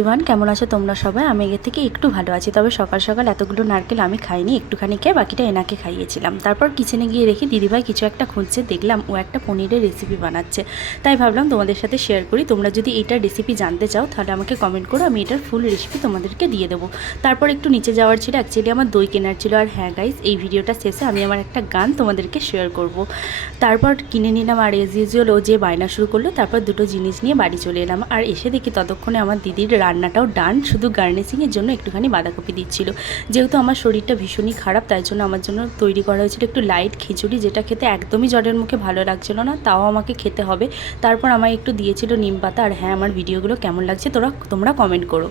Ivan কেমন আছো তোমরা সবাই? আমি এর থেকে একটু ভালো আছি, তবে সকাল সকাল এতগুলো নারকেল আমি খাইনি, একটুখানি খেয়ে বাকিটা এনাকে খাইয়েছিলাম। তারপর কিচেনে গিয়ে রেখে দিদিভাই কিছু একটা খুঁজছে, দেখলাম ও একটা পনিরের রেসিপি বানাচ্ছে। তাই ভাবলাম তোমাদের সাথে শেয়ার করি। তোমরা যদি এইটার রেসিপি জানতে চাও তাহলে আমাকে কমেন্ট করো, আমি এটার ফুল রেসিপি তোমাদেরকে দিয়ে দেবো। তারপর একটু নিচে যাওয়ার ছিল, অ্যাকচুয়ালি আমার দই কেনার ছিল। আর হ্যাঁ গাইস, এই ভিডিওটা শেষে আমি আমার একটা গান তোমাদেরকে শেয়ার করব। তারপর কিনে নিলাম, আর এজ ইউজুয়াল ও যে বায়না শুরু করলো, তারপর দুটো জিনিস নিয়ে বাড়ি চলে এলাম। আর এসে দেখি ততক্ষণে আমার দিদির রান্নাটাও ডান, শুধু গার্নিশিংয়ের জন্য একটুখানি বাঁধাকপি দিচ্ছিল। যেহেতু আমার শরীরটা ভীষণই খারাপ, তাই জন্য আমার জন্য তৈরি করা হয়েছিল একটু লাইট খিচুড়ি, যেটা খেতে একদমই জ্বরের মুখে ভালো লাগছিল না, তাও আমাকে খেতে হবে। তারপর আমায় একটু দিয়েছিল নিম পাতা। আর হ্যাঁ, আমার ভিডিওগুলো কেমন লাগছে তোমরা কমেন্ট করো।